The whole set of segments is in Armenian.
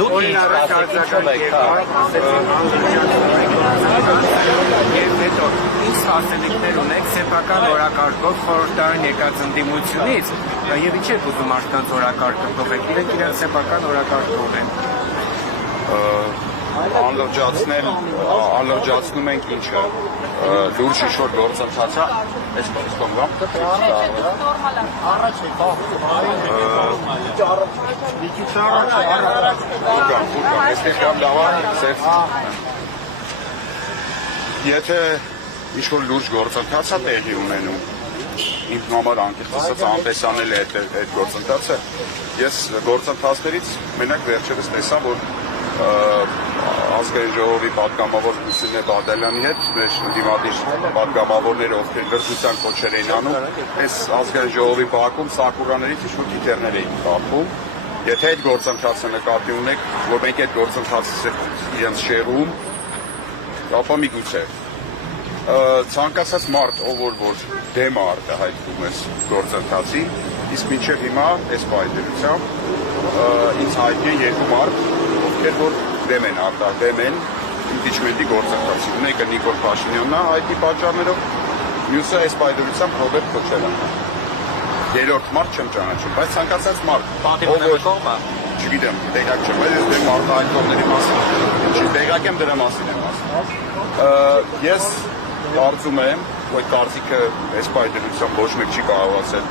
Դուք Եվ հետո ինչ ասելիքներ ունեք սեփական օրակարգով խորհրդարան եկած ընդդիմությունից եւ ինչ եք ուզում մարդկանց օրակարգը փոխել, իրենք իրենց սեփական օրակարգով են։ Անլրջացնում ենք ինչը լուրջ ինչ-որ գործընթացա այս կողմում եթե ինչ-որ լուրջ գործընթացա տեղի ունենում ինձ համար անկեղծ ասած անտեսանել է այդ գործընթացը ես գործընթացներից մենակ վերջերս տեսա որ ազգային ժողովի պատգամավոր Լուսինե Բադալյանի հետ մեր ընդդիմադիր պատգամավորները ովքեր լրջության կոչեր էին անում այս ազգային ժողովի բակում սակուրաներից ինչ-որ թիթեռներ էին կապում եթե այդ գործընթացը նկատի ունեք որ մենք այդ գործընթացը իրենց շեղում ապա միգուցե ցանկացած մարդ ով որ դեմ է արտահայտվում այս գործընթացին իսկ մինչև հիմա այս պայմանությամբ ինձ հայտնի երկու մարդ ովքեր որ դեմ են իմպիչմենտի գործընթացին մեկը Նիկոլ Փաշինյանն է հայտնի պատճառներով մյուսը այս պայմանությամբ Ռոբերտ Քոչարյանն է երրորդ մարդ չեմ ճանաչում բայց ցանկացած մարդ չգիտեմ տեղյակ չեմ բայց դեմ արտահայտողների մասին տեղյակ եմ դրա մասին եմ ասում ես կարծում եմ որ կարծիքը այս պայմանությամբ ոչ մեկ չի կարողացել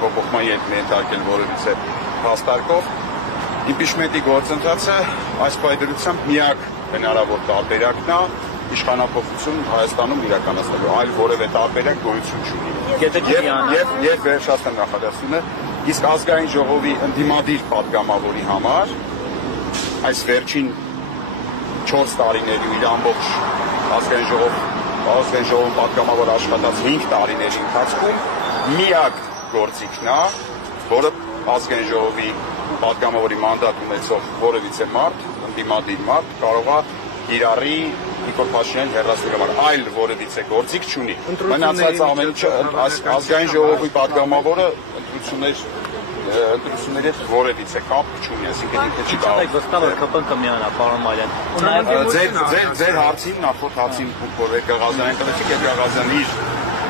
փոփոխման ենթարկել որևիցե հաստարկով իմպիչմենտի գործընթացը այս պայմանությամբ միակ հնարավոր տարբերակն է իշխանապողություն Հայաստանում իրականացնելու այլ որևէ տարբերակ գոյություն չունի եւ վերջացնեմ նախադասությունը իսկ ազգային ժողովի ընդդիմադիր պատգամավորի համար այս վերջին 4 տարիների իր ամբողջ ազգային ժողովում պատգամավոր աշխատած 5 տարիների ընթացքում միակ գործիքն է որը ազգային ժողովի պատգամավորի մանդատ ունեցող որևիցե մարդ ընդդիմադիր մարդ կարող է իրարի Նիկոլ Փաշինյանին հեռացնելու համար այլ որևիցե գործիք չունի մնացած ամեն ինչ ազգային ժողովի պատգամավորը ընտրությունների հետ որևիցե կապ չունի այսինքն ինքը չի կարող վստահ որ ԿՊ-ն կմիանա պարոն Մարյան ձեր հարցին նախորդ հարցին որ Գաղազյանին տվեցիք եւ Գաղազյանը իր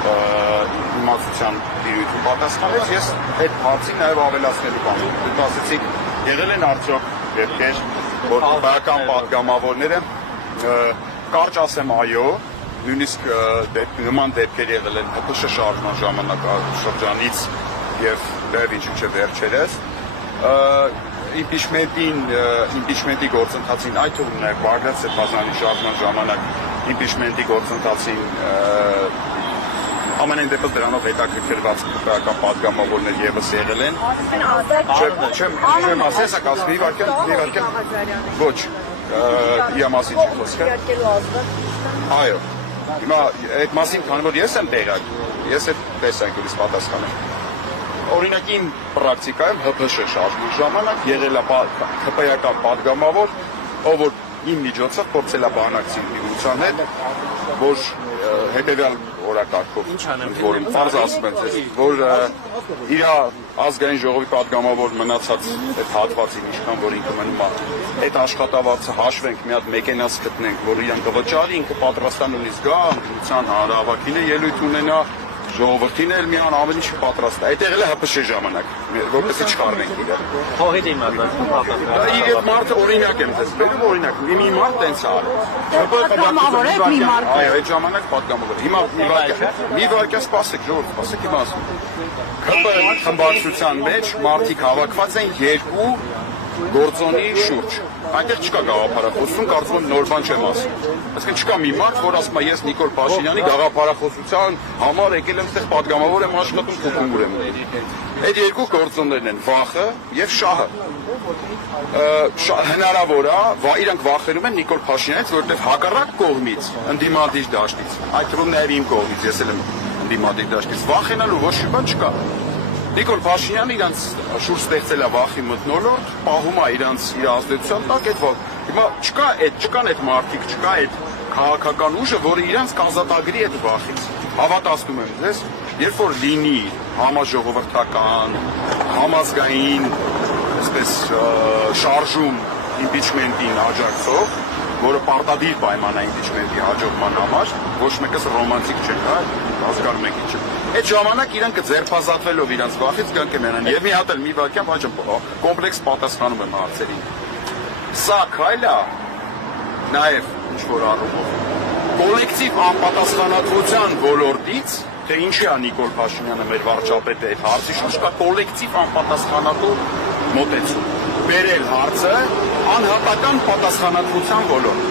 իմացության դիրույթում պատասխանեց ես այդ հարցին նաեւ ավելացնելու բան դուք ասեցիք եղել են արդյոք դեպքեր որ բական պատգամավորները կարճ ասեմ այո նույնիսկ նման դեպքեր եղել են ՀՊՇ շարժման ժամանակաշրջանից եւ դեռ ինչ չէ վերջերս իմպիչմենտի գործընթացին այդ թվում նաեւ Բագրատ Սեփազյանի շարժման ժամանակ իմպիչմենտի գործընթացին ամենայն դեպս դրանով հետաքրքրված քաղաքական պատգամավորներ եւս եղել են չեմ ասել սա կասմի վարկել ոչ իա մասին չի խոսքը այո հիմա այդ մասին քանի որ ես եմ տեղակ ես այդ տեսանկյունից պատասխանեմ օրինակի իմ պրակտիկայում ՀՊՇ շարժման ժամանակ եղել է ՀՊ-ական պատգամավոր ով որ իմ միջոցով փորձել է բանակցել միության հետ որ հետևյալ օրակարգով որին farz ասում են որ իր ազգային ժողովի պատգամավոր մնացած այդ հատվածին ինչքան որ ինքը մնում է այդ աշխատավարձը հաշվենք մի հատ մեկենաց գտնենք որ իրան կվճարի ինքը պատրաստ է նույնիսկ գա ընդդիմության հանրահավաքին ելույթ ունենա ժողովրդին էլ միան ամեն ինչ պատրաստ է այդ եղել է ՀՊՇ ժամանակ որպեսզի չխառնենք իրար փողի դիմացը իր այդ մարդը օրինակ եմ դες բերում օրինակ մի մարդ տենց արել պատգամավոր է մի մարդ այո այդ ժամանակ պատգամավոր հիմա մի վարկյա սպասեք ժողովուրդ սպասեք հիմա ասում ՀՊ խմբակցության մեջ մարդիկ հավաքված են երկու գործոնի շուրջ այնտեղ չկա գաղափարախոսություն կարծում եմ նոր բան չեմ ասում այսինքն չկա մի մարդ որ ասում է ես Նիկոլ Փաշինյանի գաղափարախոսության համար եկել եմ այդտեղ պատգամավոր եմ աշխատում քուքումուր եմ այդ երկու գործոններն են վախը եւ շահը հնարավոր է իրանք վախենում են Նիկոլ Փաշինյանից որովհետեւ հակառակ կողմից ընդդիմադիր դաշտից այդ թվում նաեւ իմ կողմից ես էլ եմ ընդդիմադիր դաշտից վախենալու ոչ մի բան չկա Նիկոլ Փաշինյանը իրանց շուրջ ստեղծել է վախի մթնոլորտ, պահում է իրանց իր ազդեցության տակ այդ հիմա չկան այդ մարդիկ, չկա այդ քաղաքական ուժը, որը իրանց կազատագրի այդ վախից։ Հավատացնում եմ ձեզ, երբ որ լինի համաժողովրդական, համազգային այսպես շարժում impeachment-ին աջակցող, որը պարտադիր պայման է impeachment-ի հաջողման համար, ոչ մեկս ռոմանտիկ չէ, հա, հասկանում եք ինչ։ Այդ ժամանակ իրանք ձերբազատվելով իրանց վախից կան կմենան եւ մի հատ էլ մի վարքյան բաժան կոմպլեքս պատասխանում եմ հարցերին։ Սա քայլ է նաեւ ինչ որ առումով կոլեկտիվ անպատասխանատվության ոլորտից, թե ինչի է Նիկոլ Փաշինյանը մեր վարչապետը այդ հարցի շուրջ կա կոլեկտիվ անպատասխանատու մոտեցում։ Բերել հարցը անհատական պատասխանատվության ոլորտ։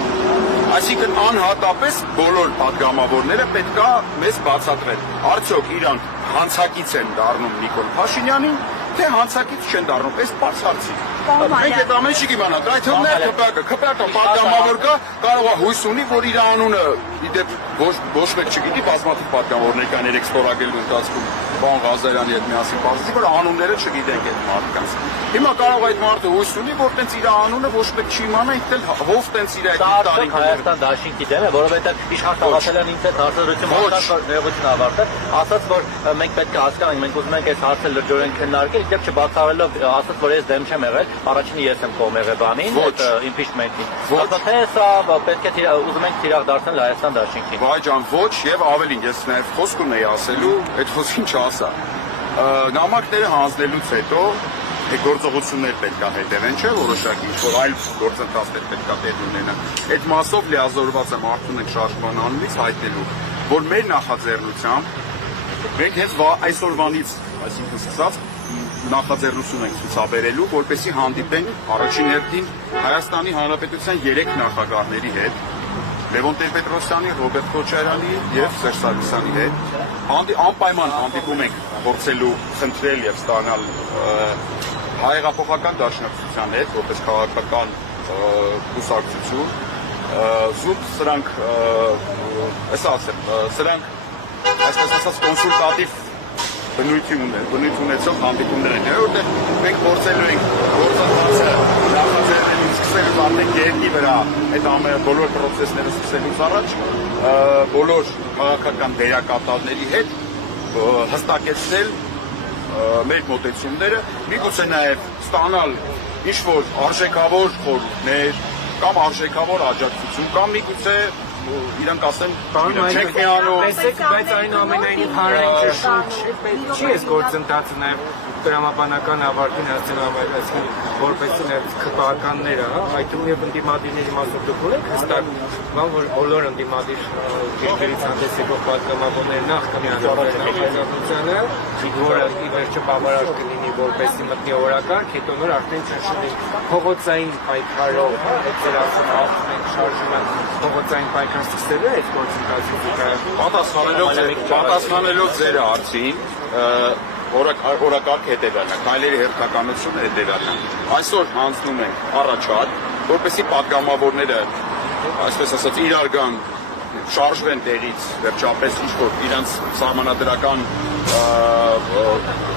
Այսինքն անհատապես բոլոր падգամավորները պետք է մեզ բացատրեն։ Արդյոք իրանք հանցակից են դառնում Նիկոլ Փաշինյանին, թե հանցակից չեն դառնում, այս բաց հարցի։ Մենք այդ ամեն ինչ իմանանք, այդ հողներ քպակը падգամավոր կա, կարող է հույս ունի, որ իր անունը իդեպ ոչ մեկ չգիտի, բազմաթիվ падգամավորներ կան երեք ստորագրելու ընթացքում Պարոն Ղազարյանի հետ միասին բացի, որ անունները չգիտենք այդ մարդկանց։ Հիմա կարող այդ մարդը հույս ունի, որ տենց իր անունը ոչ մեկ չի իմանա, ինքն էլ հով տենց իր այդ տարիքները։ Հայաստան դաշինքի դեմ է, որովհետև իշխան Սաղաթելյանը ինձ հետ հարցազրույցում ներողություն ավարտել, ասաց, որ մենք պետք է հասկանանք, մենք ուզում ենք այս հարցը լրջորեն քննարկել, իդեպ չբացառելով ասաց, որ ես դեմ չեմ եղել, առաջինը ես եմ կողմ եղել բանին, այդ impeachment-ին։ Թե սա պետք է ուզում ենք թիրախ դարձնել Հայաստան դաշինքին։ Վայ ջան, ոչ եւ ավելին, ես նաեւ խոսք ունեի ասելու, այդ խոսքին չասա։ Նամակները հանձնելուց հետո գործողություններ պետք է հետևեն, չէ՞ որոշակի ինչ-որ այլ գործընթացներ պետք է տեղ ունենա։ Այդ մասով լիազորված եմ արդյունք շարժման անունից հայտնելու, որ մեր նախաձեռնությամբ մենք հենց այսօրվանից, այսինքն սկսած նախաձեռնություն ենք ցուցաբերելու, որպեսզի հանդիպենք առաջին հերթին Հայաստանի Հանրապետության 3 նախագահների հետ, Լևոն Տեր-Պետրոսյանի, Ռոբերտ Քոչարյանի եւ Սերժ Սարգսյանի հետ։ Անպայման հանդիպում ենք փորձելու խնդրել եւ ստանալ հայեղափոխական դաշնակցության հետ, որպես քաղաքական կուսակցություն, զուտ սրանք, սրանք այսպես ասած կոնսուլտատիվ բնույթ ունեցող հանդիպումներ են, որտեղ մենք փորձելու ենք գործընթացը նախաձեռնելու սկսելուց արդեն գերնի վրա այդ ամեն բոլոր պրոցեսները սկսելուց առաջ բոլոր քաղաքական դերակատարների հետ հստակեցնել մեր մոտեցումները, միգուցե նաև ստանալ ինչ-որ արժեքավոր խորհուրդներ կամ արժեքավոր աջակցություն կամ միգուցե իրանք ասեն չենք միանում, բայց այնուամենայնիվ հանրային չի այս գործընթացը նաև դրամաբանական ավարտին հասցնավորել, այսինքն որպես քպականները, այդ ու եւ ընդդիմադիրների մասով դուք ունեք հստակ բան, որ բոլոր ընդդիմադիր երկրից հանդես եկող պատգամավորները նախ կմիանան նախաձեռնությանը, որը ի վերջո բավարար կլինի որպեսզի մտնի օրակարգ, հետո նոր արդեն ճնշումի փողոցային պայքարով, այդ ձեր ասած շարժումը փողոցային պայքար սկսելու է այդ գործընթացը պատասխանելով ձեր հարցին օրակարգ հետևյալն է, քայլերի հերթականությունը հետևյալն է։ Այսօր հանձնում ենք առաջարկ, որպեսզի падգամավորները, այսպես ասած, իրար գան շարժվեն տեղից, վերջապես ինչ-որ իրանց սահմանադրական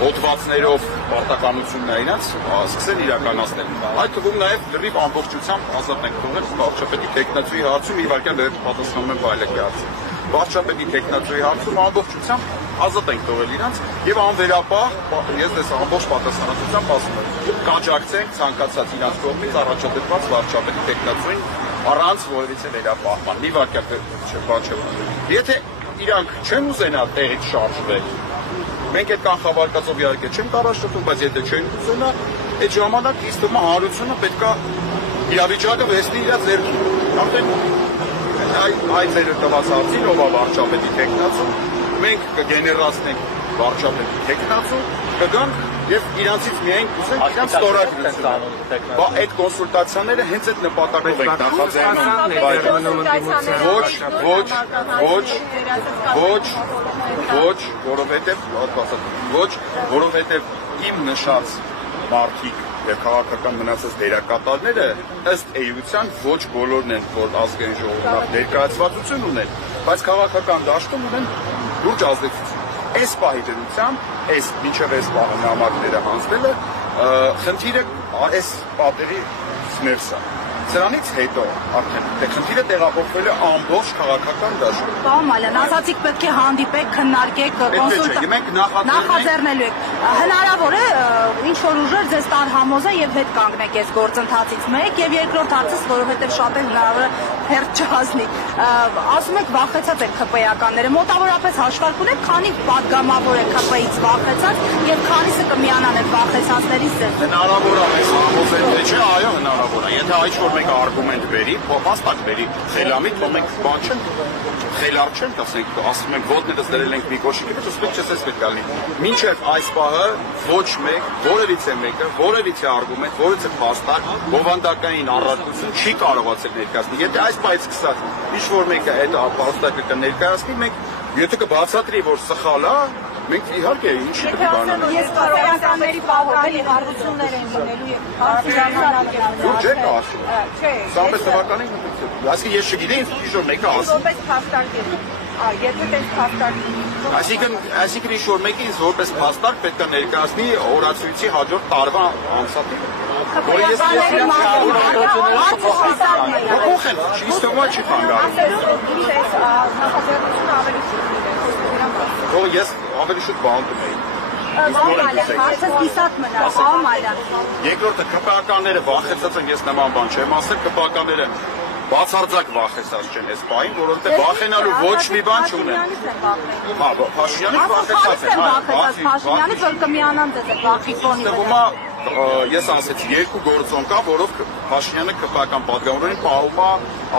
հոդվածներով պարտականությունն է իրենց սկսեն իրականացնել։ Այդ թվում նաև լրիվ ամբողջությամբ ազատ ենք թողել վարչապետի տեխնացուի հարցում, մի վարքյան պատասխանում եմ Բայլակի հարցին։ Վարչապետի տեխնացուի հարցում ամբողջությամբ ազատ ենք թողել իրենց եւ անվերապահ ես դες ամբողջ պատասխանատվությամբ ասում եմ կաջակցենք ցանկացած իրենց կողմից առաջադրված վարչապետի տեխնացուին առանց որևիցե վերապահման։ Մի վարքյան եթե իրանք չեն ուզենա տեղից շարժվել, մենք այդ կանխավարկածով իհարկե չենք առաջադրում, բայց եթե չեն ուզենա, այդ ժամանակ իսկ թվում է հանրությունը պետքա իրավիճակը վերցնի իր ձեռքին։ Արդեն այդ ձեր տված հարցին ով է վարչապետի տեխնացու, մենք կգեներացնենք վարչապետի տեխնացու, կգանք եւ իրանցից միայն կուզենք իրանց ստորագրությունը։ Բա այդ կոնսուլտացիաները հենց այդ նպատակով ենք նախաձեռնում, որովհետեւ իմ նշած մարդիկ եւ քաղաքական մնացած դերակատարները ըստ էության ոչ բոլորն են, որ ազգային ժողովուրդ ներկայացվածություն ունեն, բայց քաղաքական դաշտում ունեն լուրջ ազդեցություն։ Այս պահի դրությամբ, մինչև այս պահը նամակները հանձնելը, խնդիրը այս պատերի սներսա։ Սրանից հետո արդեն խնդիրը տեղափոխվել է ամբողջ քաղաքական դաշտում։ Պարոն Մալյան, ասացիք պետք է հանդիպեք, քննարկեք, նախաձեռնելու եք։ Հնարավոր է ինչ որ ուժեր ձեզ տարհամոզեն եւ հետ կանգնեք այս գործընթացից մեկ եւ երկրորդ հարցս, որովհետեւ շատ է հնարավոր է հերթ չհասնի։ Ասում եք վախեցած եք ԿՊ-ականները, մոտավորապես հաշվարկ ունեք, քանի պատգամավոր է ԿՊ-ից վախեցած եւ քանիսը կմիանան այդ վախեցածներից ձեզ։ Հնարավոր է մեզ համոզել, թե չէ, այո, հնարավոր է։ Եթե այլ որ մեկը արգումենտ բերի, փոխաստակ բերի, խելամիտ, որ մենք բան չենք, խելար չենք, ասում ենք ոդներս դրել ենք մի կոշիկի, դες պետք չէ էս պետք է լինի։ Մինչև այս պահը ոչ մեկ, որևիցե մեկը, որևիցե արգումենտ, որևիցե փաստակ, բովանդակային առարկություն չի կարողացել ներկայացնել։ Եթե այս պահից սկսած ինչ որ մեկը այդ փաստակը կներկայացնի, մենք եթե կբացատրի, որ սխալ է, մենք իհարկե ինչ կբանանք։ Ես ԿՊ-ականների պահովել եւ առողջություններ են լինելու եւ Դու չեք ասում։ Չէ։ Սամպես թվականին այսինքն ես չգիտեի ինչ որ մեկը ասում։ Որպես փաստարկ է։ Եթե դες փաստարկ։ Այսինքն ինչ որ մեկը ինձ որպես փաստարկ պետք է ներկայացնի օրացույցի հաջորդ տարվա ամսաթիվը։ Որը ես փոխել, իստոմա չի կանգառում։ Որ ես ավելի շուտ բանտում էի։ Հարցը կիսատ մնա, պարոն Մալյան։ Երկրորդը ԿՊ-ականները վախեցած են, ես նման բան չեմ ասել, ԿՊ-ականները բացարձակ վախեցած չեն այս պահին, որովհետև վախենալու ոչ մի բան չունեն։ Հա, Փաշինյանից վախեցած են, Փաշինյանից որ կմիանան ձեզ այդ վախի ֆոնի վրա։ Ես ասեցի երկու գործոն կա, որով Փաշինյանը ԿՊ-ական պատգամավորին պահում է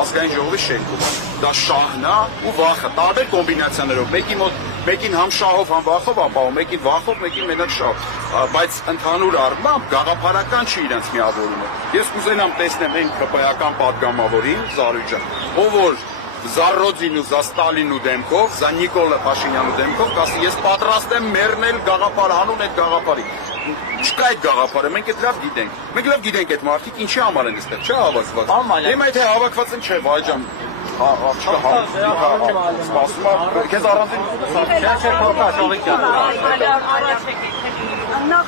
ազգային ժողովի շենքում։ Դա շահն է ու վախը, տարբեր կոմբինացիաներով։ Մեկի մոտ մեկին համ շահով, համ վախով է պահում, մեկին վախով, մեկին մենակ շահով։ Բայց ընդհանուր առմամբ գաղափարական չի իրենց միավորումը։ Ես կուզենամ տեսնեմ այն ԿՊ-ական պատգամավորին, Զարուհի, ով որ Զարոձին ու Ստալինու դեմքով, Զա Նիկոլա Փաշինյանու դեմքով, կասի ես պատրաստ եմ մեռնել գաղափար հանուն այդ գաղափարի։ Չկա այդ գաղափարը, մենք այդ լավ գիտենք։ Մենք լավ գիտենք այդ մարդիկ ինչի համար են այստեղ, չէ՞ հավաքված։ Հիմա եթե հավաքված են, չէ, վայջան։ Սպասում եմ, քեզ առանձին Չէ, փոխաշողիկ Նախ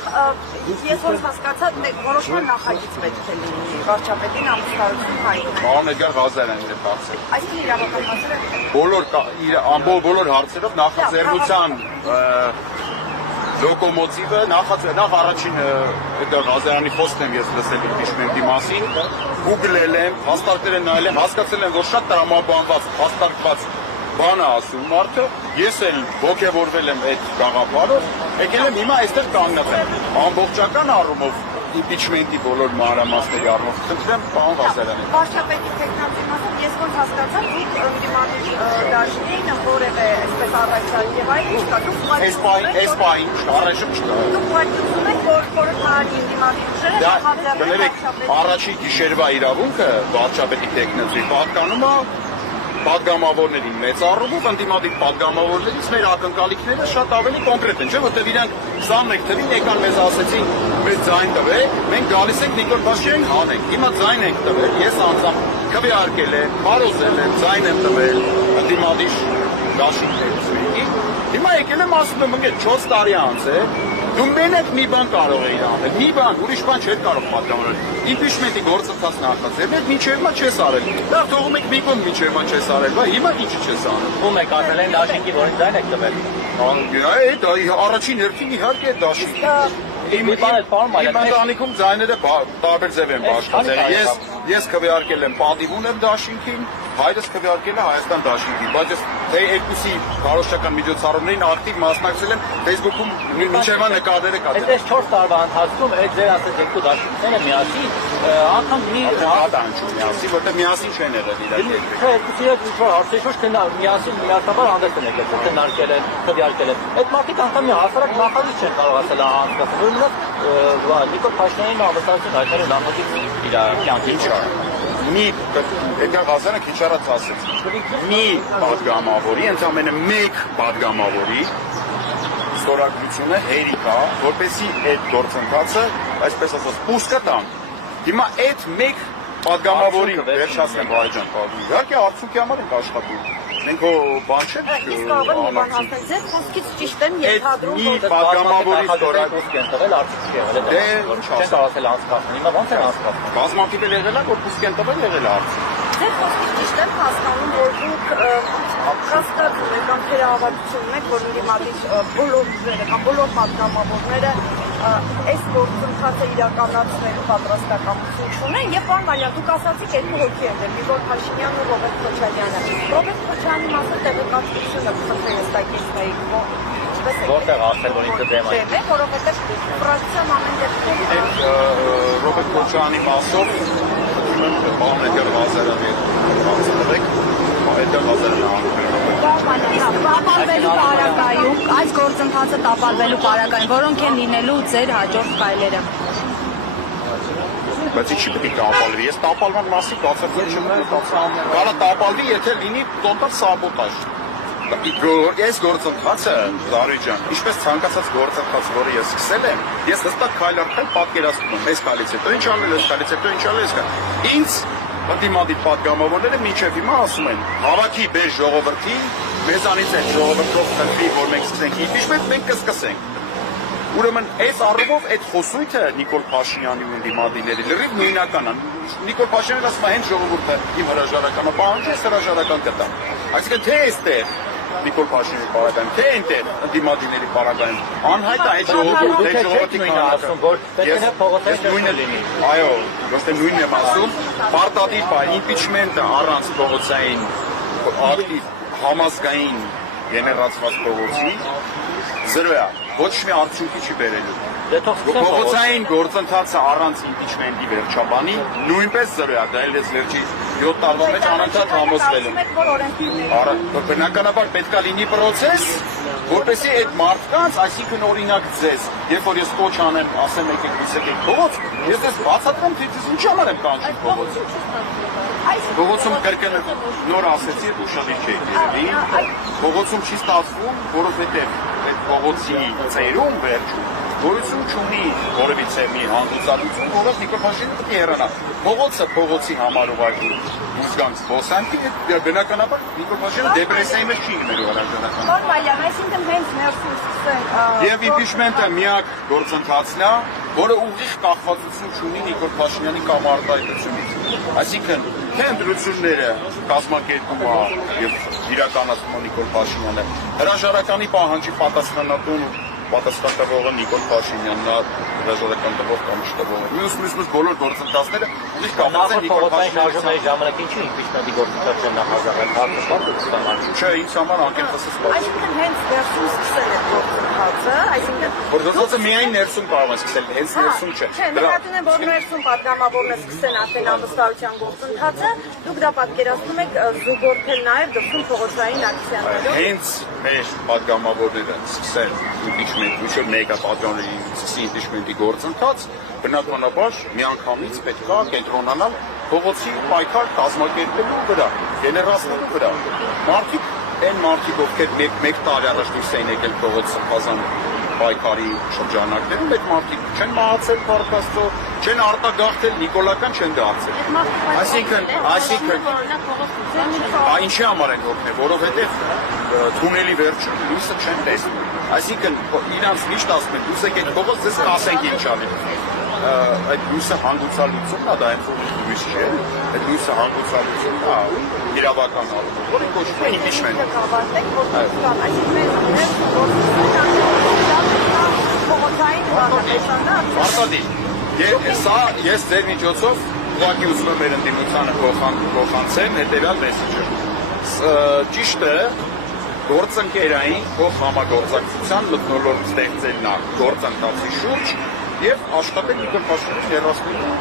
ես որ հասկացա, որոշման նախագիծ պետք է լինի վարչապետին ամուսնարություն հայտնի։ Պարոն Էդգար Ղազարյանն է բացել։ Այսինքն իրավական Բոլոր բոլոր հարցերով նախաձեռնության լոկոմոտիվը նախ առաջին Էդգար Ղազարյանի խոսքն եմ ես լսել իմպիչմենտի մասին, գուգլել եմ, հաստատել եմ, նայել եմ, հասկացել եմ, որ շատ տրամաբանված, հաստատված բան է ասում մարդը, ես էլ ոգևորվել եմ այդ գաղափարով, եկել եմ հիմա այստեղ կանգնած եմ, ամբողջական առումով իմպիչմենտի բոլոր մանրամասների առումով, խնդրեմ պարոն Ղազարյանին։ Վարչապետի տեխնացի մասով ես ոնց հասկացա, դուք դիմադի դաշտին որևէ այսպես առայցան եւ այլ ինչ կա, դուք այս պահին առայժմ չկա։ Դուք ուղղակի եք, որ խորհրդարանի դիմադի ուժերը նախաձեռնել առաջի գիշերվա իրավունքը վարչապետի տեխնացի պատկանում է պատգամավորներին մեծ առումով, ընդդիմադիր պատգամավորներից մեր ակնկալիքները շատ ավելի կոնկրետ են, չէ՞, որտեղ իրանք 21 թվին եկան մեզ ասեցին, մեզ ձայն տվեք, մենք գալիս ենք Նիկոլ Փաշինյանին հանենք։ Հիմա ձայն ենք տվել, ես անձամբ քվեարկել եմ, բարոզել եմ, ձայն եմ տվել ընդդիմադիր դաշինքներից մեկի։ Հիմա եկել եմ ասում եմ, ընկեր 4 տարի անց է, դու մենակ մի բան կարող էիր անել, մի բան, ուրիշ բան չէր կարող պատգամավորել։ Իմպիչմենտի գործընթաց նախաձեռնել, մինչև հիմա չես արել։ Դա թողում եք մի կողմ մինչև հիմա չես արել, բա հիմա ինչի չես անել։ Ում եք ասել են դաշինքի, որին ձայն եք տվել։ Դա առաջին հերթին իհարկե դաշինք։ Իմ ընտանիքում ձայները տարբեր ձև են բաշխացել։ Ես քվեարկել եմ պատիվ ունեմ դաշինքին, հայրս քվեարկել է Հայաստան դաշինքին, բայց ես թե երկուսի քարոզչական միջոցառումներին ակտիվ մասնակցել եմ Facebook-ում մինչև նկարները կա։ Այս 4 տարվա ընթացքում այդ ձեր ասած երկու դաշինքները միասին անգամ մի միասին, որտեղ միասին չեն եղել իրար։ Չէ, երկուսի հետ ինչ-որ հարցեր շուտ միասին միասնաբար հանդես են եկել, քննարկել են, քվեարկել են։ Այդ մարդիկ անգամ մի հասարակ նախագիծ չեն կարողացել անցկացնել։ Նիկոլ Փաշինյանին ամուսնացին հայտարարել նախագիծ իր կյանքի մի Էդգար Ղազարյանը քիչ առաջ ասեց մի պատգամավորի, ընդամենը մեկ պատգամավորի ստորագրությունը հերիք է, որպեսզի այդ գործընթացը, այսպես ասած, պուսկը տան։ Հիմա այդ մեկ պատգամավորի վերջացնեմ Վահե ջան, իհարկե արդյունքի համար ենք աշխատում։ մենք հո բան չենք Իսկ ավելի մի բան ասել, ձեր խոսքից ճիշտ եմ ենթադրում, մի որ պատգամավորի ստորակ են տվել արդյոք եղել է։ Չեն կարողացել անցկացնել։ Հիմա ո՞նց են անցկացնում։ բազմաթիվ էլ եղել է, որ փուսկ են տվել եղել է արդյոք։ ձեր խոսքից ճիշտ եմ հասկանում, որ դուք կասկածում եք կամ թերահավատություն ունեք, որ ընդդիմադիր բոլոր ուժերը կամ բոլոր պատգամավորները այս գործընթացը իրականացնելու պատրաստակամություն չունեն եւ պարոն Մալյան, դուք ասացիք երկու հոգի են դեպի որ Փաշինյանն ու Ռոբերտ Քոչարյանը։ Ռոբերտ Քոչարյանի մասը տեղեկատվությունը խնդրել է ստակեցնեի, Որտեղ ասել, որ ինքը դեմ է։ Դե, որովհետեւ ֆրակցիան ամեն դեպքում Ռոբերտ Քոչարյանի մասով բանը դեռ հազարավի հանձնվեք, այդ հազարավի տապալվելու պարագայում, այս գործընթացը տապալվելու պարագայում, որոնք են լինելու ձեր հաջորդ քայլերը։ Բայց ինչի պետք է տապալվի, ես տապալման մասի բացատրել չեմ կարա տապալվի, եթե լինի տոտալ սաբոտաժ։ Այս գործընթացը, Զարուհի ջան, ինչպես ցանկացած գործընթաց, որը ես սկսել եմ, ես հստակ քայլ առ քայլ պատկերացնում եմ, այս քայլից հետո ինչ անել, այս քայլից հետո ինչ անել, ինձ ընդդիմադիր պատգամավորները մինչև հիմա ասում են, հավաքի բեր ժողովրդի, մեզանից այդ ժողովրդով խնդրի, որ մենք սկսենք impeachment, մենք կսկսենք։ Ուրեմն այս առումով այդ խոսույթը Նիկոլ Փաշինյանի ու ընդդիմադիրների լրիվ նույնական է։ Նիկոլ Փաշինյանն ասում է, հենց ժողովուրդը իմ հրաժարականը պահանջի, ես հրաժարական կտամ։ Այսինքն թե այստեղ Նիկոլ Փաշինյանի պարագայում, թե այնտեղ ընդդիմադիրների պարագայում անհայտ է այդ ժողովուրդը, այդ ժողովրդի ասում, որ պետք է փողոցային նույնը լինի։ Այո, ոչ թե նույնն եմ ասում, պարտադիր բա impeachment-ը առանց փողոցային ակտիվ համազգային գեներացված փողոցի զրո է, ոչ մի արդյունքի չի բերելու։ Փողոցային գործընթացը առանց impeachment-ի վերջաբանի նույնպես զրո է, դա էլ ես վերջի 7 տարվա մեջ անընդհատ համոզվել եմ։ Բնականաբար պետք է լինի process, որպեսզի այդ մարդկանց, այսինքն օրինակ ձեզ, երբ որ ես կոչ անեմ, ասեմ եկեք լսեք փողոց, ես ես բացատրեմ, թե ինչ համար եմ կանչում փողոց։ Փողոցում կրկին նոր ասեցի, ուշադիր չէի երևի, փողոցում չի ստացվում, որովհետև այդ փողոցի ծերում վերջում գորություն չունի որևիցե մի հանդուսալություն, որով Նիկոլ Փաշինյանը պետք է հեռանա։ Փողոցը փողոցի համար ուղղակի ուզգանք զբոսանքի, բնականաբար Նիկոլ Փաշինյանը դեպրեսիայի մեջ չի լինելու հրաժարական։ Պարոն Մալյան, այսինքն հենց ներսում սկսենք Եվ impeachment-ը միակ գործընթացն է, որը ուղիղ կախվածություն չունի Նիկոլ Փաշինյանի կամ արտահայտությունից։ Այսինքն թե ընտրությունները կազմակերպում է եւ իրականացնում է Նիկոլ Փաշինյանը, հրաժարականի պահանջի պատասխանատուն պատասխանատվողը Նիկոլ Փաշինյանն է, հրաժարական տվող կամ չտվողը։ Մյուս բոլոր գործընթացները ուղիղ կապված են Նիկոլ Փաշինյանի ժամանակ ինչի impeachment-ի գործընթաց չեն նախաձեռնել, Չէ, ինձ համար անկեղծես բաց։ Այսինքն հենց ներսում սկսել է գործընթացը, այսինքն Գործընթացը միայն ներսում կարող է սկսել, հենց ներսում չէ։ Չէ, նկատում եմ, որ ներսում պատգամավորները սկսեն արդեն անվստահության գործընթացը, դուք դա պատկերացնում եք զուգորդել նաև դրսում փողոցային ակցիաներով։ Հենց մեր պատգամավորները սկսել impeachment, ոչ որ մեկը պատգամավորների սկսի impeachment-ի գործընթաց, բնականաբար միանգամից պետք է կենտրոնանալ փողոցի պայքար կազմակերպելու վրա, գեներացնելու վրա։ Մարդիկ, այն մարդիկ, ովքեր մեկ տարի առաջ դուրս էին եկել փողոց սրբազան պայքարի շրջանակներում, այդ մարդիկ չեն մահացել Փարքաստո, չեն արտագաղթել, նիկոլական չեն դարձել։ Այսինքն, ինչի համար են օգնել, որովհետև թունելի վերջում լույսը չեն տեսնում։ Այսինքն, իրանց միշտ ասում են, դուք եկեք փողոց, ձեզ կասենք ինչ անել։ Այդ լույսը հանգուցալությունն է, դա հենց լույս չէ, այդ լույսը հանգուցալությունն է իրավական առումով, որը կոչվում է impeachment։ Արտադիր, սա ես ձեր միջոցով ուղղակի ուզում եմ մեր ընդդիմությանը փոխանցեմ հետևյալ մեսեջը։ Ճիշտ է, գործընկերային համագործակցության մթնոլորտ ստեղծելն է գործընթացի շուրջ եւ աշխատել Նիկոլ Փաշինյանի հերոսներին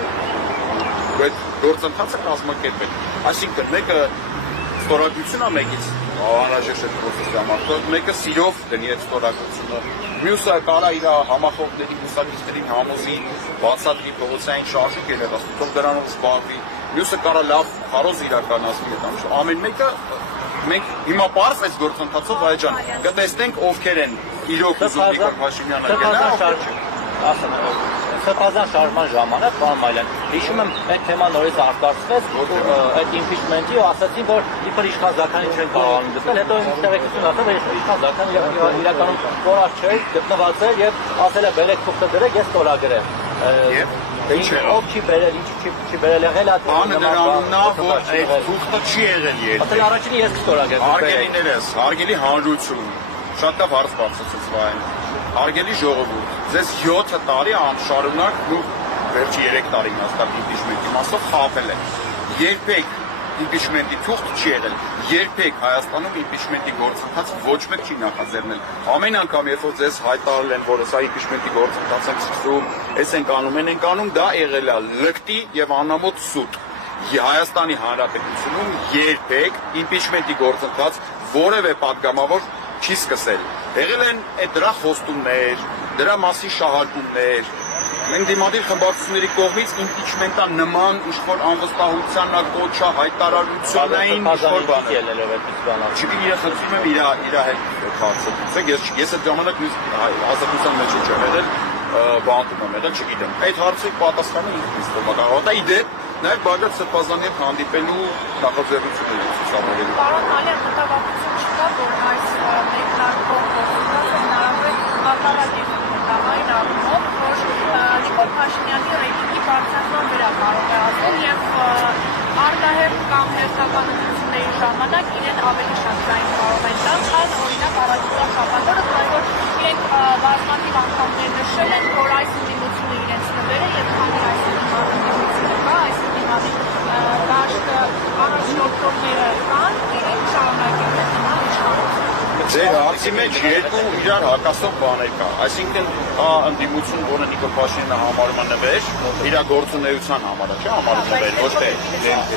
այդ գործընթացը կազմակերպել։ Այսինքն մեկը ստորագրություն է մեկից անհրաժեշտ է process-ի համար, մեկը սիրով դնի այդ ստորագրությունը, մյուսը կարա իր համախոհների ուսակիցներին համոզի բացատրի փողոցային շարժում գերադասում, թող դրանով զբաղվի, մյուսը կարա լավ քարոզ իրականացնի այդ ամեն ամեն մեկը մենք հիմա պարզ այս գործընթացով այժմ կտեսնենք ովքեր են իրոք ուզում Նիկոլ Փաշինյանը գնալ, ասեմ Սրբազան շարժման ժամանակ բան մայլեն։ Հիշում եմ, այդ թեման նորից արտարծվեց, որ այդ impeachment-ի ասացին, որ իբր իշխան Զաքարյանին չեն կարողանում գտնել, հետո տեղեկություն ասել, որ իշխան Զաքարյանը իրականում կորած չէ, գտնված է եւ ասել է բերեք թուղթը դրեք, ես ստորագրեմ։ Ով չի բերել, չի բերել եղել է։ Անհնարինն է, որ այդ թուղթը չի եղել երբեք։ Ասել առաջինի ես կստորագրեմ։ Հարգելիներս, հարգելի հանրություն, շատ լավ հարց բարձրացրեց վայր։ Հարգելի ժողովուրդ, ձեզ 7 տարի անշարունակ ու վերջի 3 տարին հաստատ impeachment-ի մասով խաբել է։ Երբեք impeachment-ի թուղթ չի եղել։ Երբեք Հայաստանում impeachment-ի գործընթաց ոչ մեկ չի նախաձեռնել։ Ամեն անգամ, երբ որ ձեզ հայտարարել են, որ սա impeachment-ի գործընթաց են սկսում, այս են կանում, այն են կանում, դա եղել է լկտի եւ անամոթ սուտ։ Հայաստանի Հանրապետությունում երբեք impeachment-ի գործընթաց որևէ падգամավոր չի սկսել։ Եղել են այդ դրա խոստումներ, դրա մասին շահարկումներ։ Մենք դիմադիր խմբակցությունների կողմից impeachment-ա նման ինչ-որ անվստահության կոչա հայտարարությունային ինչ-որ բաներ։ Չգիտեմ, իրա խնդրում եմ իր հետ հարցը։ Ես այդ ժամանակ ազատության մեջ չեմ եղել, բանտում եմ եղել, չգիտեմ։ Այդ հարցի պատասխանը ինքնից կարող է դեպ նաև Բագրատ Սրբազանի հետ հանդիպելու նախաձեռնությունների ցուցաբերելու։ Պարոն Ալյան, մտավախություն չկա, որ այս մեկնարկող գործընթացը հնարավոր կատարակերպ այն առումով, որ Նիկոլ Փաշինյանի ռեյտինգի բարձրացման վրա կարող է ասել եւ արտահերթ կամ հերթական ընտրությունների ժամանակ իրեն ավելի շատ ձայն կարող են տալ, քան օրինակ առաջիկա շաբաթը, քանի որ իրենք բազմաթիվ անգամներ նշել են, որ այս ընդդիմությունը իրենց նվեր է եւ քանի այս ընդդիմությունը կա, այս ընդդիմանի դաշտը առաջնորդողները կան, իրենք շարունակել են նման իշխանություն։ Ձեր հարցի մեջ երկու իրար հակասող բաներ կա։ Այսինքն ընդդիմություն, որը Նիկոլ Փաշինյանը համարում է նվեր, իր գործունեության համար է, չէ՞, համարում նվեր, ոչ թե դեմք։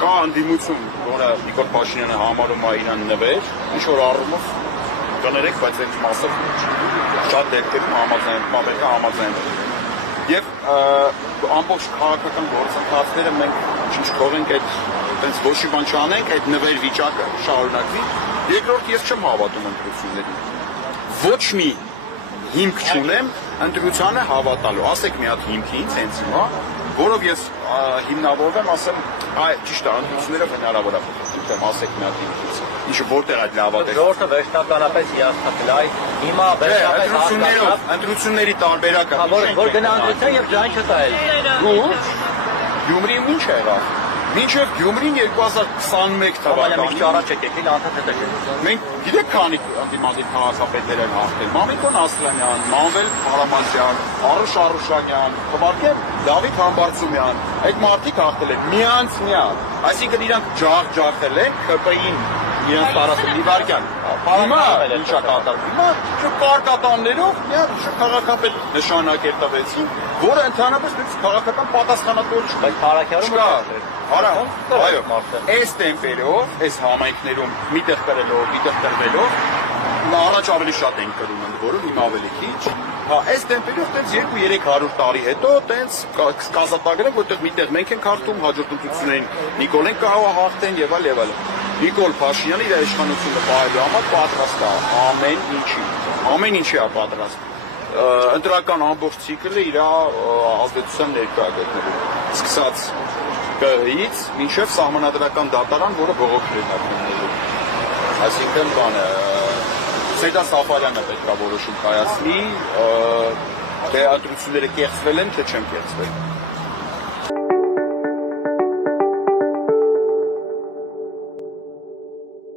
Կա ընդդիմություն, որը Նիկոլ Փաշինյանը համարում է իրան նվեր, ինչ որ առումով կներեք, բայց այդ մասը շատ դեպքերում համաձայն։ Եվ ամբողջ քաղաքական գործընթացները մենք չթողենք այդ ոչ մի բան չանենք, այդ նվեր վիճակը շարունակվի։ Երկրորդ, ես չեմ հավատում ընտրություններին։ Ոչ մի հիմք չունեմ ընտրությանը հավատալու։ Ասեք մի հատ հիմքի ինձ հենց հիմա, որով ես հիմնավորվեմ, ասեմ, ճիշտ է, ընտրությունները հնարավոր է փոխել, ասեք մի հատ հիմքից։ Ինչը որտեղ այդ լավատես։ Ժողովուրդը վերջնականապես հիասթափել, հիմա վերջնականապես ընտրությունների տարբերակը որ գնա ընտրության եւ ջան չտայել։ Գյումրիում ինչ է եղավ։ Մինչև Գյումրին 2021 թվականին առաջ եկել անդադար հետաքրքիր։ մենք գիտեք քանի անդիմադիր քաղաքապետներ են հաղթել։ Մամիկոն Ասլանյան, Մանվել Հարամազյան, Արուշ Արուշանյան, Խմարկեն Դավիթ Համբարձումյան, այդ մարդիկ հաղթել են միանց-միան։ Այսինքն իրանք ջախջախել են ԿՊ-ին իրենց տարածքն իվարկյան։ Հիմա ինչա կատարվում։ Հիմա շփարկատաններով քաղաքապետ նշանակեր տվեցին, որը ընդհանրապես քաղաքական պատասխանատվություն Բայց Փարաքյանը Արա, այո, այս տեմպերով, այս համայնքներում միտեղ կրելով, միտեղ տրվելով, առաջ ավելի շատ ենք կրում ընդ որում, հիմա ավելի քիչ։ Հա, այս տեմպերով տենց 2-300 տարի հետո տենց կազատագրենք, որտեղ միտեղ մենք ենք հաղթում, հաջորդ ընտրություններին Նիկոլեն կարող է հաղթեն եւ այլ եւ այլ։ Նիկոլ Փաշինյանը իր իշխանությունը պահելու համար պատրաստ է ամեն ինչի է պատրաստ։ Ընտրական ամբողջ ցիկլը իր ազդեցության ներկա գտնվում։ Սկսած ԿՀ-ից մինչև սահմանադրական դատարան, որը բողոքել է քննելու։ Այսինքն բանը Սեյդա Սաֆարյանը պետք է որոշում կայացնի, թե ընտրությունները կեղծվել են, թե չեն կեղծվել։